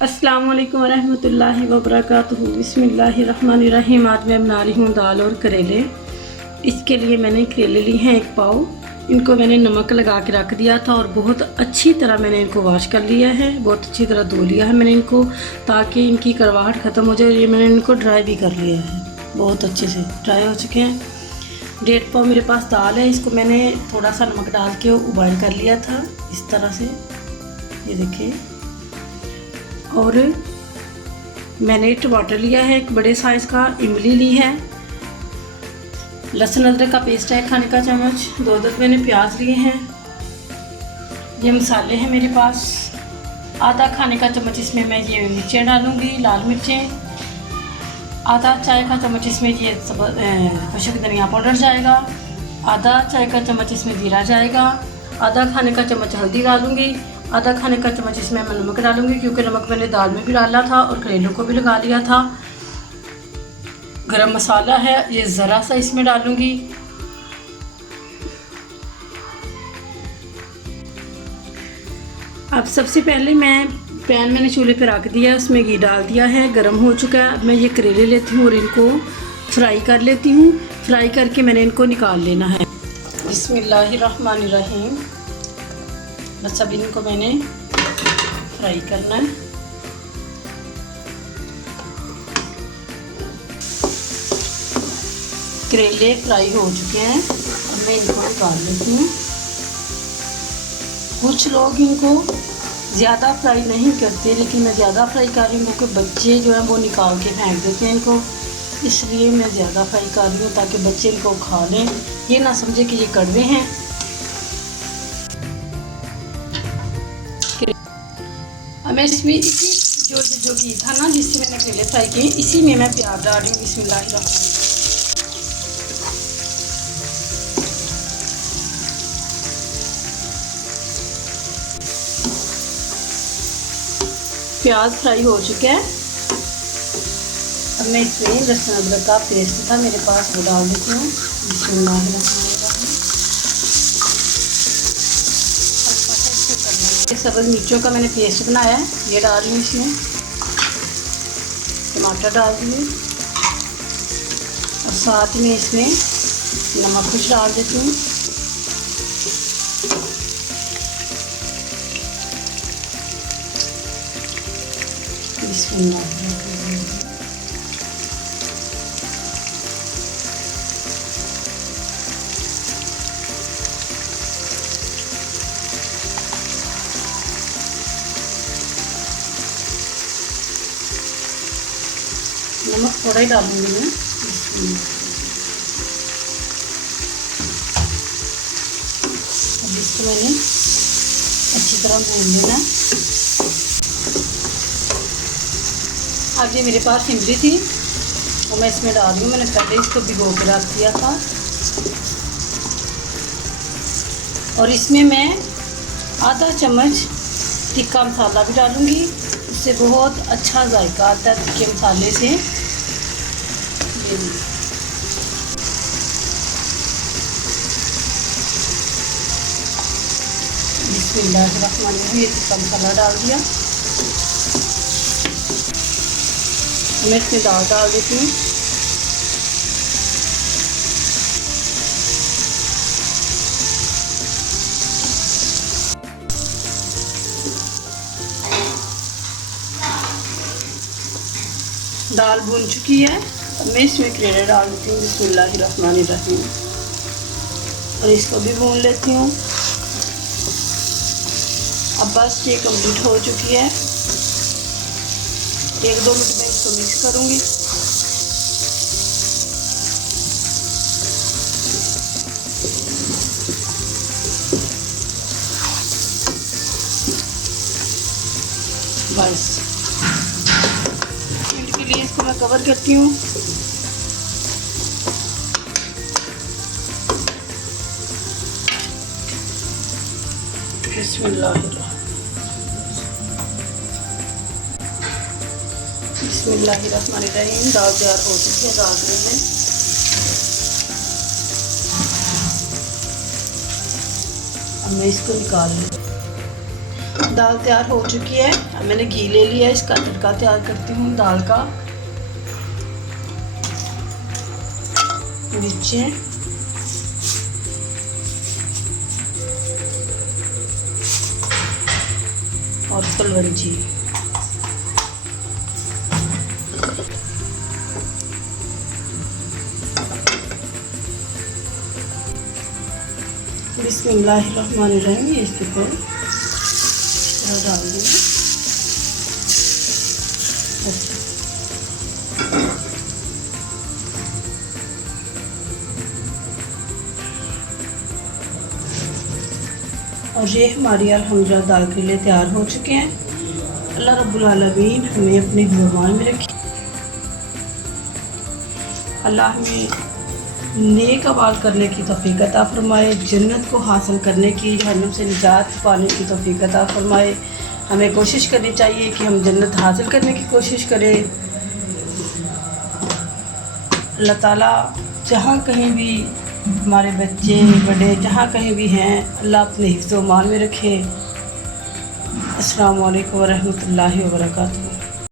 अस्सलाम वालेकुम रहमतुल्लाहि व बरकातुहू। बिस्मिल्लाहिर्रहमानिर्रहीम। आज मैं बना रही हूँ दाल और करेले। इसके लिए मैंने करेले लिए हैं 1 पाव। इनको मैंने नमक लगा के रख दिया था और बहुत अच्छी तरह मैंने इनको वॉश कर लिया है, बहुत अच्छी तरह धो लिया है मैंने इनको, ताकि इनकी कड़वाहट ख़त्म हो जाए। ये मैंने इनको ड्राई भी कर लिया है, बहुत अच्छे से ड्राई हो चुके हैं। 1.5 पाव मेरे पास दाल है, इसको मैंने थोड़ा सा नमक डाल के उबाइल कर लिया था इस तरह से, ये देखिए। और मैंने टमाटर लिया है 1 बड़े साइज़ का, इमली ली है, लहसुन अदरक का पेस्ट है 1 खाने का चम्मच, 2 मैंने प्याज लिए हैं। ये मसाले हैं मेरे पास, आधा खाने का चम्मच इसमें मैं ये मिर्चें डालूँगी, लाल मिर्चें, आधा चाय का चम्मच इसमें ये खुशक धनिया पाउडर जाएगा, आधा चाय का चम्मच इसमें जीरा जाएगा, आधा खाने का चम्मच हल्दी डालूँगी, आधा खाने का चम्मच इसमें मैं नमक डालूँगी, क्योंकि नमक मैंने दाल में भी डाला था और करेलों को भी लगा लिया था। गरम मसाला है, ये ज़रा सा इसमें डालूँगी। अब सबसे पहले पैन मैंने चूल्हे पे रख दिया, उसमें घी डाल दिया है, गरम हो चुका है। अब मैं ये करेले लेती हूँ और इनको फ्राई कर लेती हूँ। फ्राई करके मैंने इनको निकाल लेना है। बिस्मिल्लाहिर्रहमानिर्रहीम। बस अब इनको मैंने फ्राई करना है। करेले फ्राई हो चुके हैं, अब मैं इनको निकाल लेती हूँ। कुछ लोग इनको ज़्यादा फ्राई नहीं करते, लेकिन मैं ज़्यादा फ्राई कर रही हूँ क्योंकि बच्चे जो हैं वो निकाल के फेंक देते हैं इनको, इसलिए मैं ज़्यादा फ्राई कर रही हूँ ताकि बच्चे इनको खा लें, ये ना समझे कि ये कड़वे हैं। अब मैं इसमें इसी जो घी था ना जिससे मैंने करेले फ्राई किए, इसी में मैं प्याज डाल रही हूँ। बिस्मिल्लाहिर्रहमानिर्रहीम। प्याज फ्राई हो चुका है, अब मैं इसमें लहसुन अदरक का पेस्ट था मेरे पास, वो डाल देती हूँ। बिस्मिल्लाहिर्रहमानिर्रहीम। सब्ज़ मिर्चों का मैंने पेस्ट बनाया है, ये डाल रही हूँ इसमें। टमाटर डाल दिए और साथ में इसमें नमक कुछ डाल देती हूँ। नमक थोड़ा ही डालूंगी मैं। अब इसको मैंने अच्छी तरह भून लेना है। अब ये मेरे पास इमली थी, वो मैं इसमें डाल रही हूँ। मैंने पहले इसको भिगो के रख दिया था और इसमें मैं आधा चम्मच टिक्का मसाला भी डालूँगी, उससे बहुत अच्छा जायका आता है टिक्के मसाले से। बिस्मिल्लाहिर्रहमानिर्रहीम। ये टिक्का मसाला डाल दिया, मैं इसमें दाल डाल देती हूँ। दाल भून चुकी है, अब मैं इसमें करेले डाल देती हूँ। बिस्मिल्लाहिर्रहमानिर्रहीम। और इसको भी भून लेती हूँ। अब बस ये कंप्लीट हो चुकी है, 1-2 मिनट में इसको मिक्स करूँगी। बस मिनट के लिए इसको मैं कवर करती हूँ। बिस्मिल्लाहिर्रहमानिर्रहीम। दाल तैयार हो चुकी है। दाल में अब मैं इसको निकाल लूँ। दाल तैयार हो चुकी है। अब मैंने घी ले लिया, इसका तड़का तैयार करती हूँ दाल का। मिर्चें, और कलवंजी। बिस्मिल्लाहिर्रहमानिर्रहीम। ये इसके ऊपर डाल देंगे। और ये हमारी अल्हम्दुलिल्लाह दाल के लिए तैयार हो चुके हैं। अल्लाह रब्बुल आलमीन हमें अपने हुक्मान में रखे। अल्लाह हमें नेक अमाल करने की तौफीक अता फरमाए, जन्नत को हासिल करने की, जहन्नम से निजात पाने की तौफीक अता फरमाए। हमें कोशिश करनी चाहिए कि हम जन्नत हासिल करने की कोशिश करें। अल्लाह ताला जहाँ कहीं भी हमारे बच्चे बड़े जहाँ कहीं भी हैं, अल्लाह अपने हिफ्ज़-ओ-मान में रखे। अस्सलामु अलैकुम व रहमतुल्लाहि व बरकातुहू।